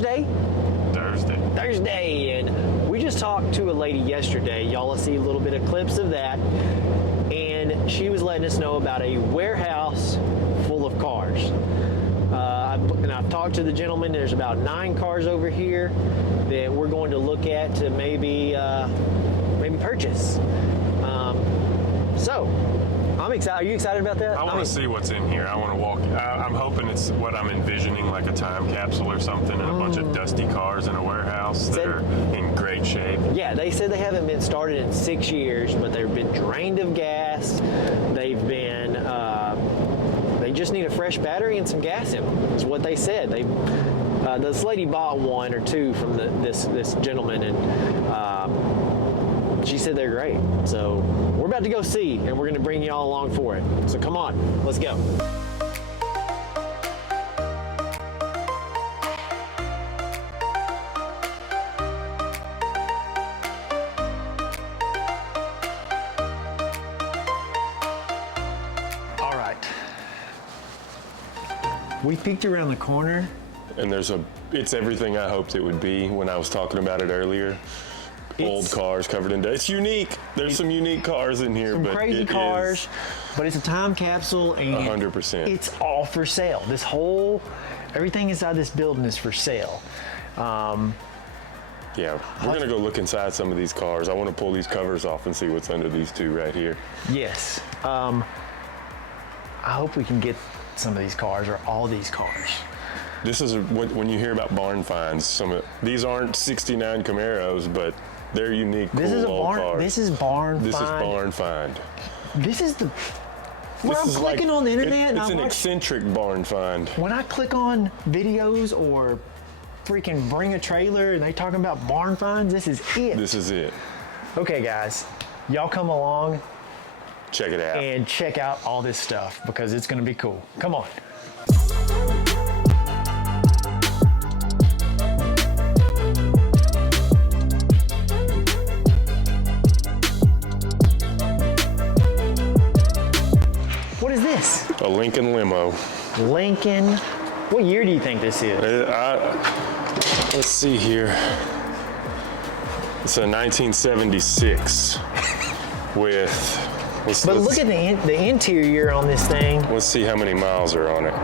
Thursday? Thursday, and we just talked to a lady yesterday. Y'all will see a little bit of clips of that, and she was letting us know about a warehouse full of cars. And I've talked to the gentleman. There's about 9 cars over here that we're going to look at to maybe purchase. So I'm excited. Are you excited about that? I want to see what's in here. I want to walk. I'm hoping it's what I'm envisioning, like a time capsule or something, and a bunch of dusty cars in a warehouse that are in great shape. Yeah, they said they haven't been started in 6 years, but they've been drained of gas. They've been, they just need a fresh battery and some gas in them, is what they said. This lady bought 1 or 2 from this gentleman, and she said they're great. So we're about to go see, and we're going to bring you all along for it. So come on, let's go. All right. We peeked around the corner. And it's everything I hoped it would be when I was talking about it earlier. Old cars covered in dust. It's unique. There's some unique cars in here, but crazy cars. But it's a time capsule, and 100%. It's all for sale. Everything inside this building is for sale. Yeah, we're gonna go look inside some of these cars. I want to pull these covers off and see what's under these 2 right here. Yes. I hope we can get some of these cars, or all these cars. This is when you hear about barn finds. These aren't '69 Camaros, but they're unique, cool old cars. This is barn find. This is the. When I'm clicking on the internet, it's an eccentric barn find. When I click on videos or freaking bring a trailer and they talking about barn finds, this is it. This is it. Okay, guys, y'all come along. Check it out. And check out all this stuff, because it's going to be cool. Come on. What is this? A Lincoln Limo. Lincoln. What year do you think this is? Let's see here. It's a 1976 with. But look at the interior on this thing. Let's see how many miles are on it.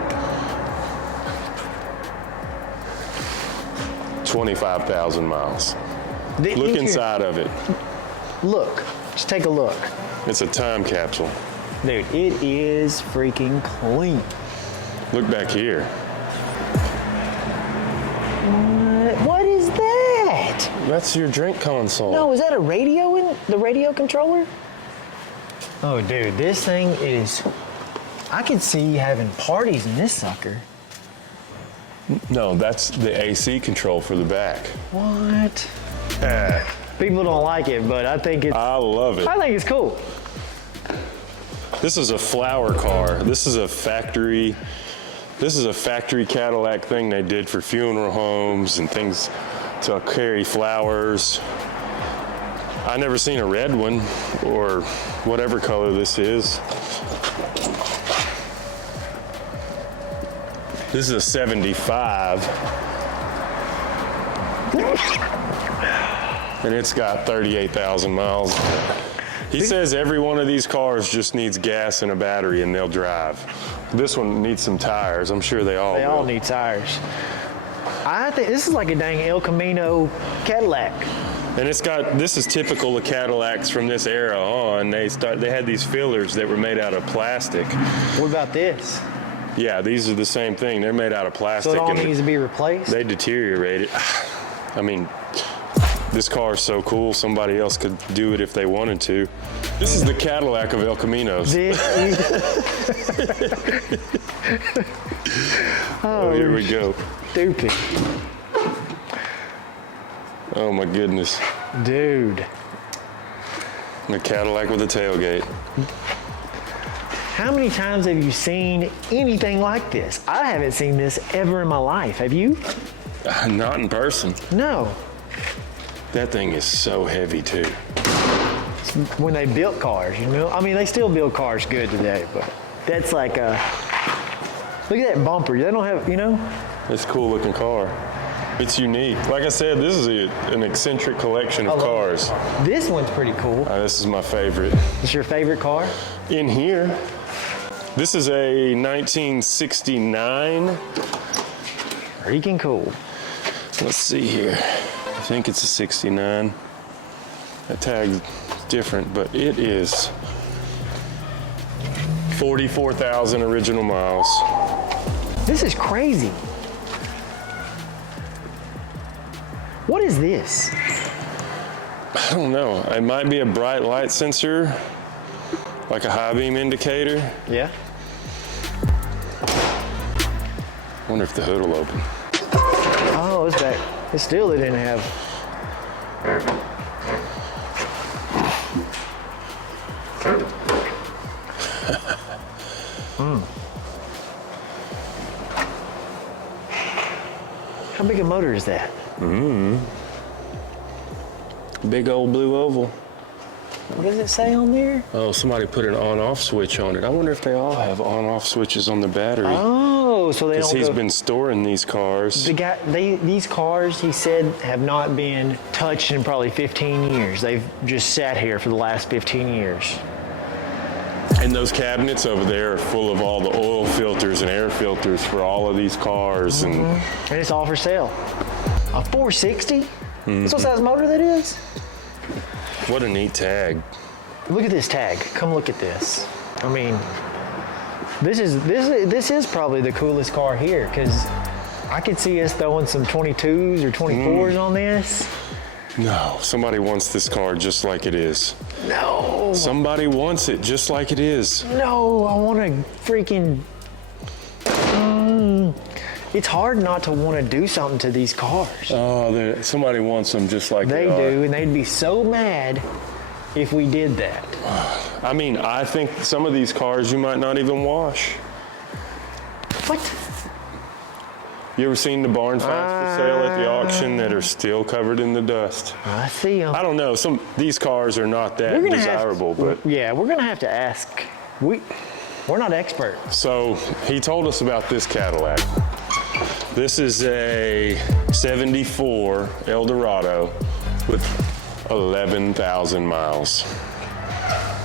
25,000 miles. Look inside of it. Look, just take a look. It's a time capsule. Dude, it is freaking clean. Look back here. What is that? That's your drink console. No, is that a radio in the radio controller? Oh, dude, this thing is. I could see having parties in this sucker. No, that's the AC control for the back. What? People don't like it, but I think it's. I love it. I think it's cool. This is a flower car. This is a factory Cadillac thing they did for funeral homes and things to carry flowers. I never seen a red one, or whatever color this is. This is a 75. And it's got 38,000 miles. He says every one of these cars just needs gas and a battery and they'll drive. This one needs some tires. I'm sure they all will. They all need tires. I think this is like a dang El Camino Cadillac. And this is typical of Cadillacs from this era on. They had these fillers that were made out of plastic. What about this? Yeah, these are the same thing. They're made out of plastic. So it all needs to be replaced? They deteriorated. I mean, this car is so cool, somebody else could do it if they wanted to. This is the Cadillac of El Caminos. Oh, here we go. Stupid. Oh my goodness. Dude. The Cadillac with a tailgate. How many times have you seen anything like this? I haven't seen this ever in my life. Have you? Not in person. No. That thing is so heavy too. When they built cars, you know? I mean, they still build cars good today, but that's like a, look at that bumper. They don't have, you know? It's a cool looking car. It's unique. Like I said, this is an eccentric collection of cars. This one's pretty cool. This is my favorite. Is your favorite car? In here, this is a 1969. Freaking cool. Let's see here. I think it's a 69. That tag's different, but it is 44,000 original miles. This is crazy. What is this? I don't know. It might be a bright light sensor, like a high beam indicator. Yeah. I wonder if the hood will open. Oh, it's back. It's still, they didn't have. How big a motor is that? Big old blue oval. What does it say on there? Oh, somebody put an on-off switch on it. I wonder if they all have on-off switches on the battery. Oh, so they Because don't he's go. been storing these cars. The guy, these cars, he said, have not been touched in probably 15 years. They've just sat here for the last 15 years. And those cabinets over there are full of all the oil filters and air filters for all of these cars. And it's all for sale. A 460? That's what size motor that is? What a neat tag. Look at this tag. Come look at this. I mean, this is probably the coolest car here, because I could see us throwing some 22s or 24s on this. No, somebody wants this car just like it is. No. Somebody wants it just like it is. No, I want to freaking. It's hard not to want to do something to these cars. Oh, somebody wants them just like they are. They do, and they'd be so mad if we did that. I mean, I think some of these cars you might not even wash. What? You ever seen the barn finds for sale at the auction that are still covered in the dust? I see them. I don't know. These cars are not that desirable, but yeah, we're gonna have to ask. We're not experts. so he told us about this Cadillac. This is a 74 El Dorado with 11,000 miles.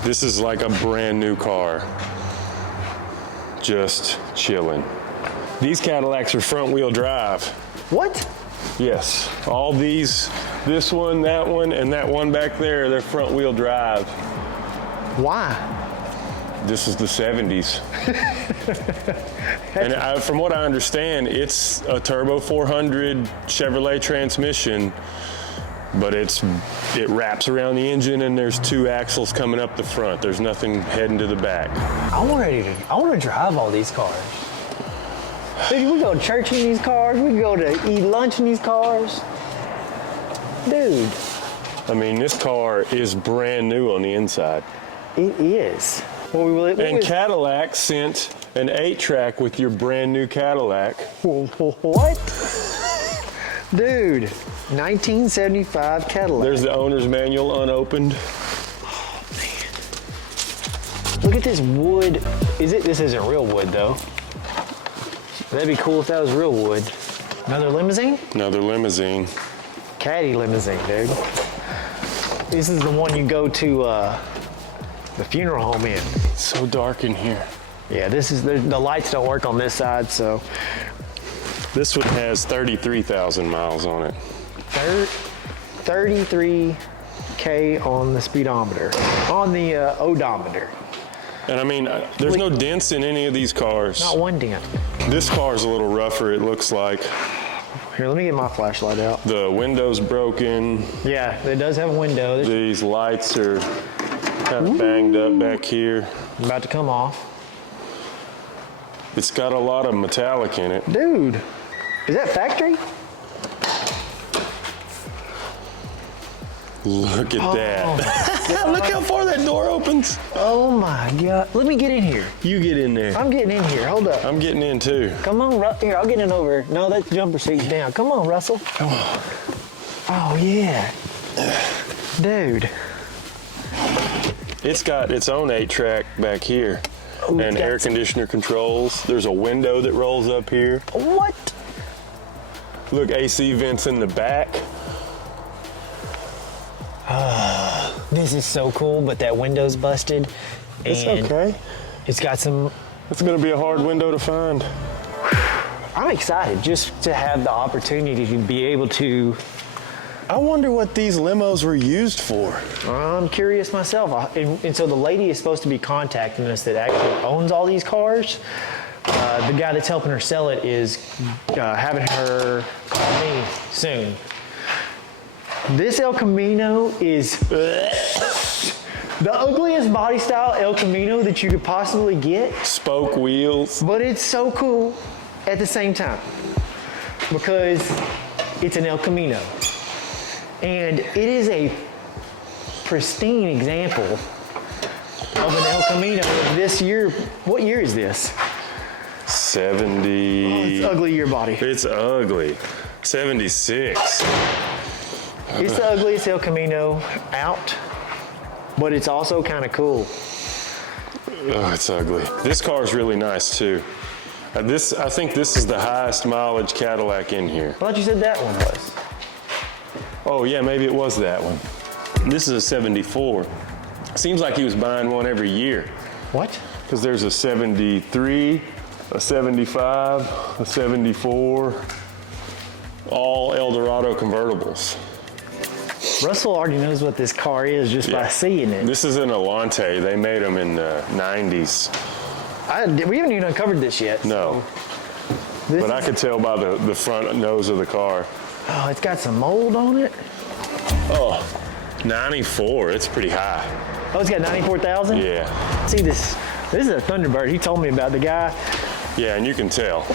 This is like a brand new car, just chilling. These Cadillacs are front wheel drive. What? Yes, all these, this one, that one, and that one back there, they're front wheel drive. Why? This is the 70s. And from what I understand, it's a turbo 400 Chevrolet transmission, but it wraps around the engine and there's two axles coming up the front. There's nothing heading to the back. I want to drive all these cars. Dude, we go to church in these cars. We go to eat lunch in these cars. Dude. I mean, this car is brand new on the inside. It is. And Cadillac sent an 8-track with your brand new Cadillac. What? Dude, 1975 Cadillac. There's the owner's manual unopened. Oh, man. Look at this wood. This isn't real wood, though. That'd be cool if that was real wood. Another limousine? Another limousine. Caddy limousine, dude. This is the one you go to the funeral home in. It's so dark in here. Yeah, the lights don't work on this side, so. This one has 33,000 miles on it. 33K on the speedometer, on the odometer. And I mean, there's no dents in any of these cars. Not one dent. This car's a little rougher, it looks like. Here, let me get my flashlight out. The window's broken. Yeah, it does have a window. These lights are kind of banged up back here. About to come off. It's got a lot of metallic in it. Dude, is that factory? Look at that. Look how far that door opens. Oh my God. Let me get in here. You get in there. I'm getting in here. Hold up. I'm getting in too. Come on, here, I'll get in over. No, that jumper seat's down. Come on, Russell. Come on. Oh, yeah. Dude. It's got its own 8-track back here. Ooh, and air conditioner controls. There's a window that rolls up here. What? Look, AC vents in the back. This is so cool, but that window's busted. It's and okay. It's got some. It's gonna be a hard window to find. I'm excited just to have the opportunity to be able to. I wonder what these limos were used for. I'm curious myself. And so the lady is supposed to be contacting us that actually owns all these cars. The guy that's helping her sell it is having her call me soon. This El Camino is the ugliest body style El Camino that you could possibly get. Spoke wheels. But it's so cool at the same time because it's an El Camino. And it is a pristine example of an El Camino this year. What year is this? 70. Oh, it's ugly year body. It's ugly. 76. It's the ugliest El Camino out, but it's also kind of cool. Oh, it's ugly. This car is really nice too. I think this is the highest mileage Cadillac in here. I thought you said that one was. Oh yeah, maybe it was that one. This is a 74. Seems like he was buying one every year. What? Because there's a 73, a 75, a 74, all El Dorado convertibles. Russell already knows what this car is just by seeing it. This is an Alante. They made them in the 90s. We haven't even uncovered this yet. No. But I could tell by the front nose of the car. Oh, it's got some mold on it. Oh, 94. It's pretty high. Oh, it's got 94,000? Yeah. See this is a Thunderbird. He told me about the guy. Yeah, and you can tell.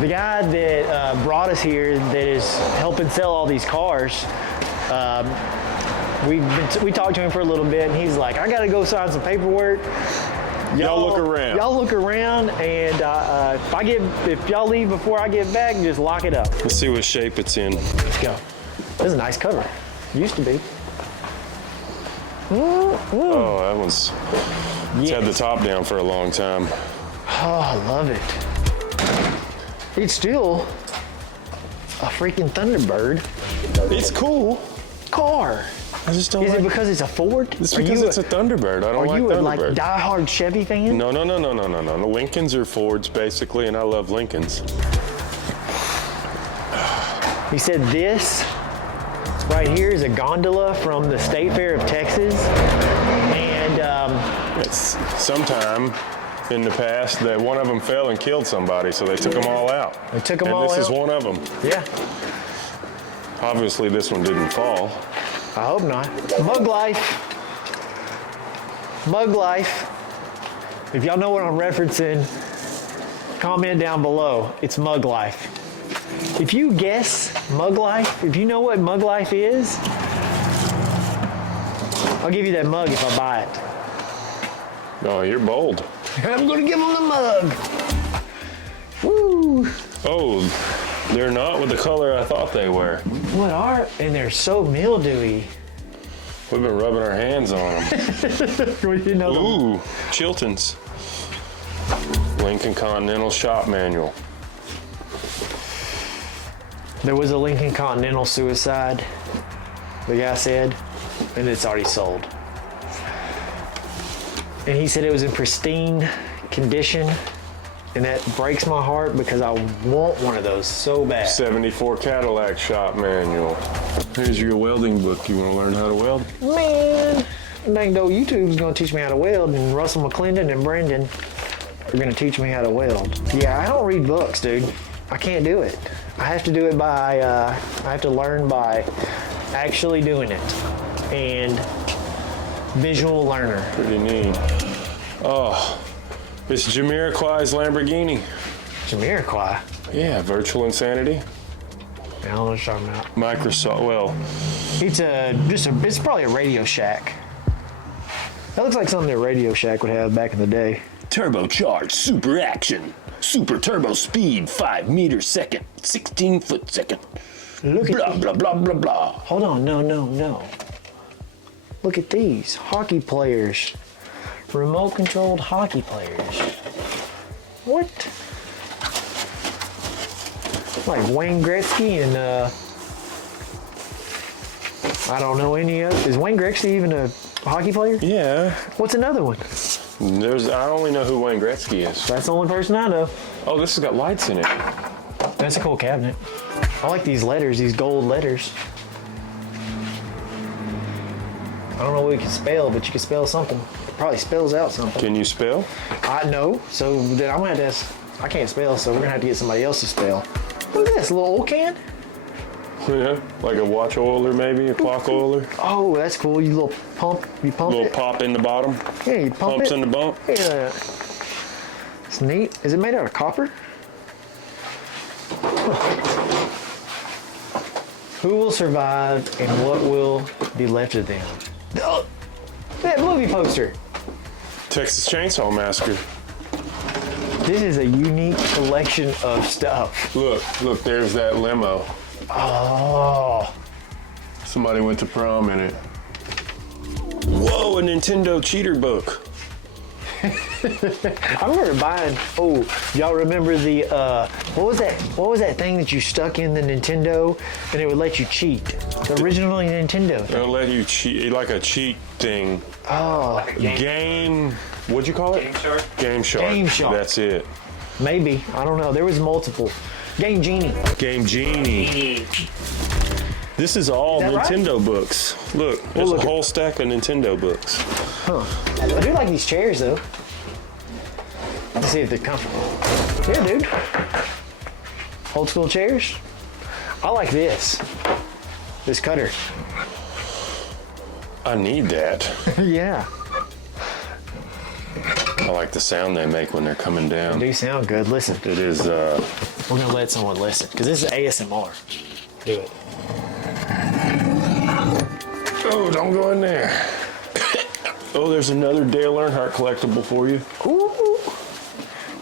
The guy that brought us here that is helping sell all these cars, we talked to him for a little bit, and he's like, I got to go sign some paperwork. Y'all look around. Y'all look around, and if y'all leave before I get back, just lock it up. Let's see what shape it's in. Let's go. This is a nice cover. Used to be. Oh, that one's it's had the top down for a long time. Oh, I love it. It's still a freaking Thunderbird. It's cool. Car. I just don't Is like it because it's a Ford? It's because it's a Thunderbird. I don't like Thunderbirds. Are you a diehard Chevy fan? No. The Lincolns are Fords basically, and I love Lincolns. He said this right here is a gondola from the State Fair of Texas, and It's sometime in the past that one of them fell and killed somebody, so they took them all out. They took them all out? And this is one of them. yeah, Obviously, this one didn't fall. I hope not. Mug life. Mug life. If y'all know what I'm referencing, comment down below. It's mug life. If you guess mug life, if you know what mug life is, I'll give you that mug if I buy it. Oh, you're bold. I'm gonna give them the mug. Woo! Oh, they're not with the color I thought they were. What are? And they're so mildewy. We've been rubbing our hands on them. You know them. Ooh, Chilton's. Lincoln Continental shop manual. There was a Lincoln Continental suicide, the guy said, and it's already sold. And he said it was in pristine condition, and that breaks my heart because I want one of those so bad. 74 Cadillac shop manual. Here's your welding book. You want to learn how to weld? Man, dang though, YouTube's gonna teach me how to weld, and Russell McClendon and Brendan are gonna teach me how to weld. Yeah, I don't read books, dude. I can't do it. I have to do it by, I have to learn by actually doing it. And visual learner. Pretty neat. Oh, it's Jamiroquai's Lamborghini. Jamiroquai. Yeah, virtual insanity. I don't know what you're talking about. Microsoft, well, It's probably a Radio Shack. That looks like something that Radio Shack would have back in the day. turbocharged super action. Super turbo speed, 5 meters second, 16 foot second. Look Blah, at blah, blah, blah, blah. Hold on, no. Look at these hockey players. Remote controlled hockey players. What? Like Wayne Gretzky and I don't know any of. Is Wayne Gretzky even a hockey player? Yeah. What's another one? I only know who Wayne Gretzky is. That's the only person I know. Oh, this has got lights in it. That's a cool cabinet. I like these letters, these gold letters. I don't know what you can spell, but you can spell something. It probably spells out something. Can you spell? I know, so then I'm gonna have to ask. I can't spell, so we're gonna have to get somebody else to spell. Look at this, a little oil can. Yeah, like a watch oiler maybe, a clock oiler. Oh, that's cool. You little pump, you pump Little it. pop in the bottom. Yeah, you pump Pumps it. in the bump. Yeah. It's neat. Is it made out of copper? Who will survive and what will be left of them? Oh, that movie poster. Texas Chainsaw Massacre. This is a unique collection of stuff. Look, there's that limo. Oh. Somebody went to prom in it. Whoa, a Nintendo cheater book. I remember buying. Oh, y'all remember the what was that? What was that thing that you stuck in the Nintendo and it would let you cheat? The original Nintendo thing. It'll let you cheat, like a cheat thing. Oh, Game. What'd you call it? Game Shark? Game Shark. Game Shark. That's it. maybe. I don't know. There was multiple. Game Genie. Game Genie. This is all Is that Nintendo books. Look, there's look a whole stack of Nintendo books. Huh. I do like these chairs though. Let's see if they're comfortable. Yeah, dude. Old school chairs. I like this. This cutter. I need that. Yeah. I like the sound they make when they're coming down. They do sound good. Listen. It is, We're gonna let someone listen because this is ASMR. Do it. oh, don't go in there. Oh, there's another Dale Earnhardt collectible for you. Ooh.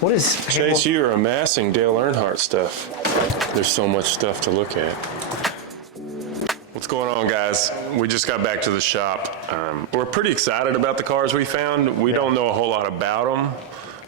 What is Chase, you are amassing Dale Earnhardt stuff. There's so much stuff to look at. What's going on, guys? We just got back to the shop. We're pretty excited about the cars we found. We don't know a whole lot about them.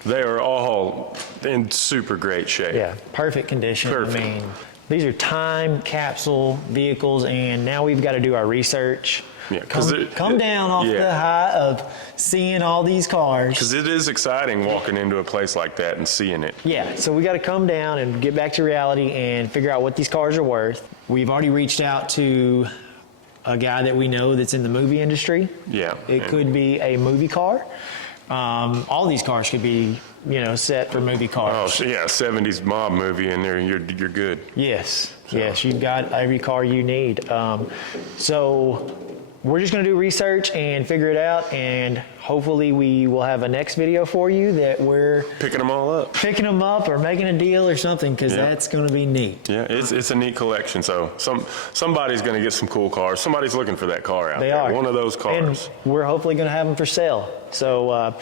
They are all in super great shape. Yeah, perfect condition. Perfect. I mean, these are time capsule vehicles, and now we've got to do our research. Yeah, come down off the high of seeing all these cars. Because it is exciting walking into a place like that and seeing it. Yeah, so we got to come down and get back to reality and figure out what these cars are worth. We've already reached out to a guy that we know that's in the movie industry. Yeah. It could be a movie car. All these cars could be, set for movie cars. Oh, yeah, 70s mob movie in there, you're good. Yes, yes, you've got every car you need. So we're just going to do research and figure it out, and hopefully we will have a next video for you that we're Picking them all up. picking them up or making a deal or something, because Yeah. that's going to be neat. Yeah, it's a neat collection. So somebody's going to get some cool cars. Somebody's looking for that car out They there. are. One of those cars. And we're hopefully going to have them for sale. So,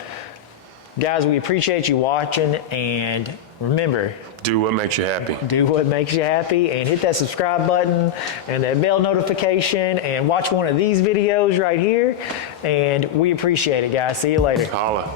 guys, we appreciate you watching, and remember, Do what makes you happy. do what makes you happy and hit that subscribe button and that bell notification and watch one of these videos right here. And we appreciate it, guys. See you later. Holla.